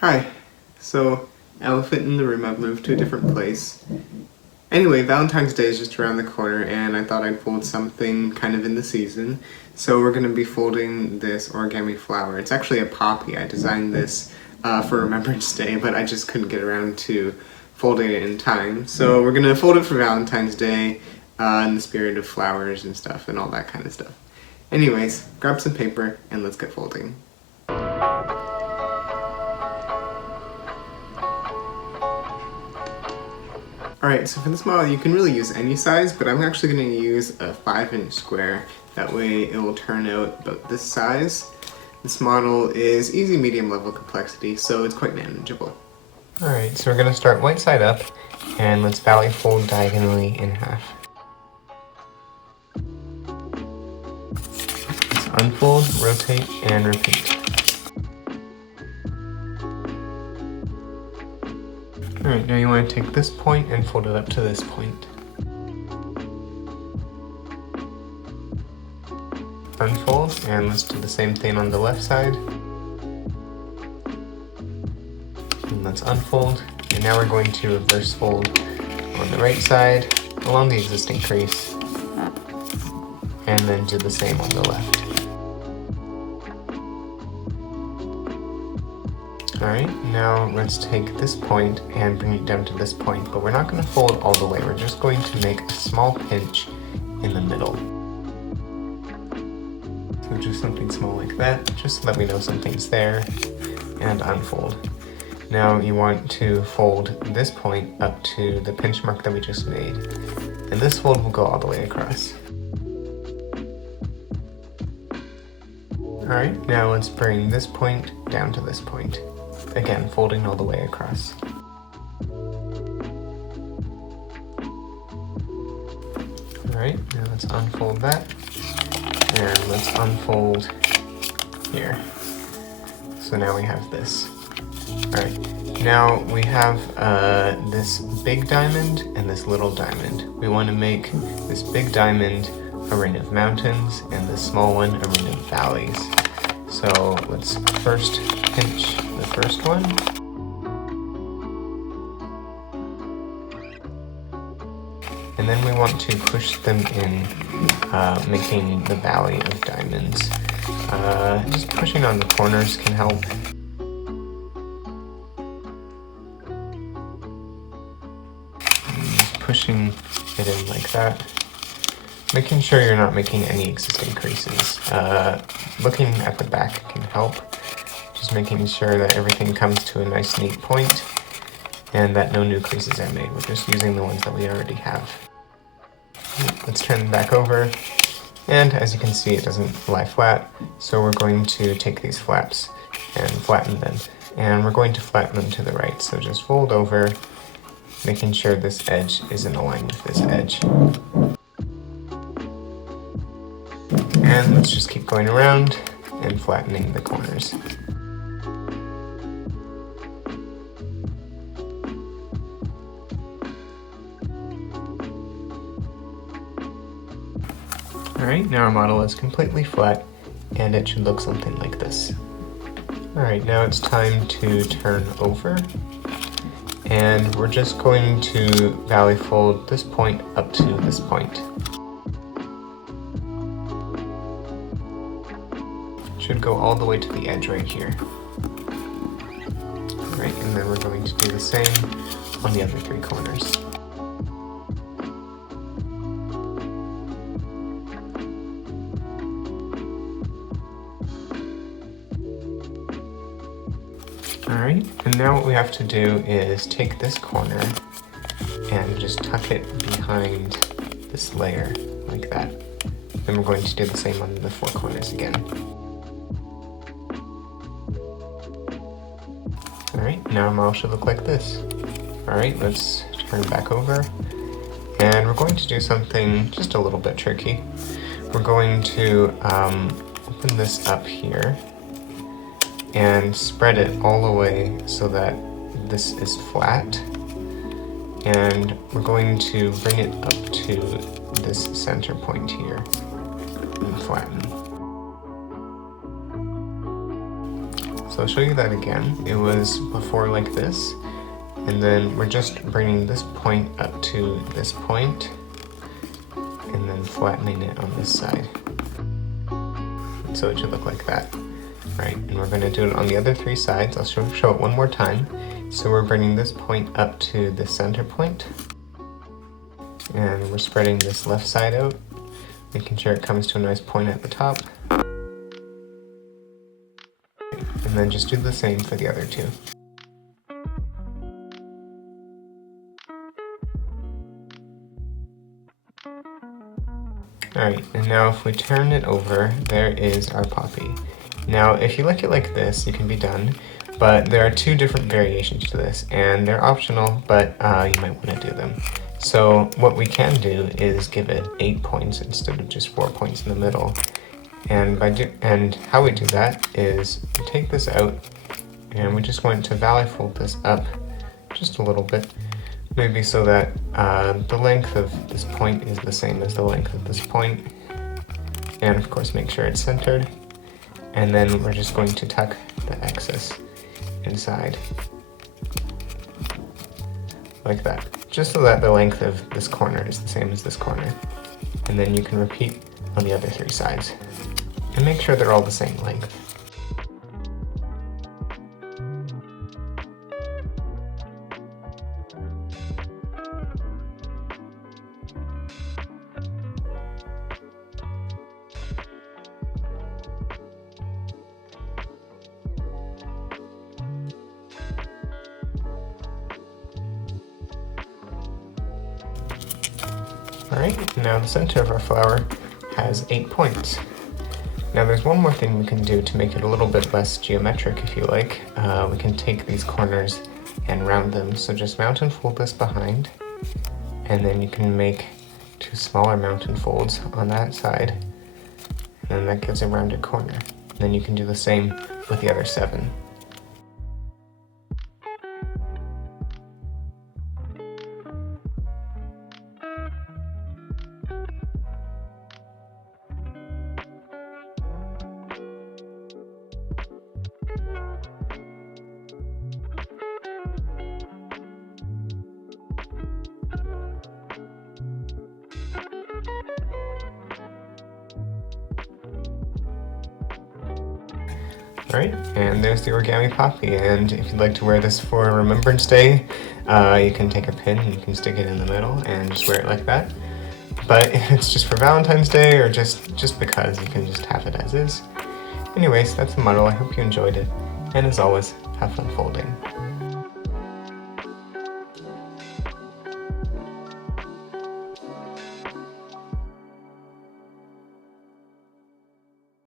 Hi. So, elephant in the room, I've moved to a different place. Anyway, Valentine's Day is just around the corner and I thought I'd fold something kind of in the season. So we're going to be folding this origami flower. It's actually a poppy. I designed this for Remembrance Day, but I just couldn't get around to folding it in time. So we're going to fold it for Valentine's Day in the spirit of flowers and stuff and all that kind of stuff. Anyways, grab some paper and let's get folding. Alright, so for this model you can really use any size, but I'm actually going to use a 5-inch square. That way it will turn out about this size. This model is easy medium level complexity, so it's quite manageable. Alright, so we're going to start white side up, and let's valley fold diagonally in half. Let's unfold, rotate, and repeat. Alright, now you want to take this point and fold it up to this point. Unfold, and let's do the same thing on the left side. And let's unfold, and now we're going to reverse fold on the right side along the existing crease, and then do the same on the left. Alright, now let's take this point and bring it down to this point, but we're not going to fold all the way, we're just going to make a small pinch in the middle. So just something small like that, just let me know something's there, and unfold. Now you want to fold this point up to the pinch mark that we just made, and this fold will go all the way across. Alright, now let's bring this point down to this point. Again, folding all the way across. Alright, now let's unfold that, and let's unfold here. So now we have this. Alright, now we have this big diamond and this little diamond. We want to make this big diamond a ring of mountains and this small one a ring of valleys. So let's first pinch the first one. And then we want to push them in, making the valley of diamonds. Just pushing on the corners can help. Just pushing it in like that. Making sure you're not making any existing creases. Looking at the back can help. Just making sure that everything comes to a nice neat point and that no new creases are made. We're just using the ones that we already have. Let's turn it back over, and as you can see it doesn't lie flat, so we're going to take these flaps and flatten them. And we're going to flatten them to the right, so just fold over, making sure this edge is in line with this edge. And let's just keep going around and flattening the corners. Alright, now our model is completely flat and it should look something like this. Alright, now it's time to turn over, and we're just going to valley fold this point up to this point. Should go all the way to the edge right here. Alright, and then we're going to do the same on the other 3 corners. Alright, and now what we have to do is take this corner and just tuck it behind this layer, like that. Then we're going to do the same on the 4 corners again. Alright, now our model should look like this. Alright, let's turn it back over, and we're going to do something just a little bit tricky. We're going to open this up here and spread it all the way so that this is flat, and we're going to bring it up to this center point here and flatten. So I'll show you that again. It was before like this, and then we're just bringing this point up to this point, and then flattening it on this side. So it should look like that, right? And we're going to do it on the other three sides. I'll show it one more time. So we're bringing this point up to the center point, and we're spreading this left side out, making sure it comes to a nice point at the top. And then just do the same for the other two. Alright, and now if we turn it over, there is our poppy. Now if you like it like this, you can be done, but there are two different variations to this, and they're optional, but you might want to do them. So what we can do is give it 8 points instead of just 4 points in the middle. And how we do that is we take this out, and we just want to valley fold this up just a little bit, maybe so that the length of this point is the same as the length of this point, and of course make sure it's centered. And then we're just going to tuck the excess inside like that, just so that the length of this corner is the same as this corner. And then you can repeat on the other three sides and make sure they're all the same length. Alright, now the center of our flower has 8 points. Now there's one more thing we can do to make it a little bit less geometric if you like. We can take these corners and round them. So just mountain fold this behind, and then you can make 2 smaller mountain folds on that side, and then that gives a rounded corner. And then you can do the same with the other 7. Alright, and there's the Origami Poppy, and if you'd like to wear this for Remembrance Day, you can take a pin and you can stick it in the middle and just wear it like that. But if it's just for Valentine's Day or just because, you can just have it as is. Anyways, that's the model. I hope you enjoyed it, and as always, have fun folding.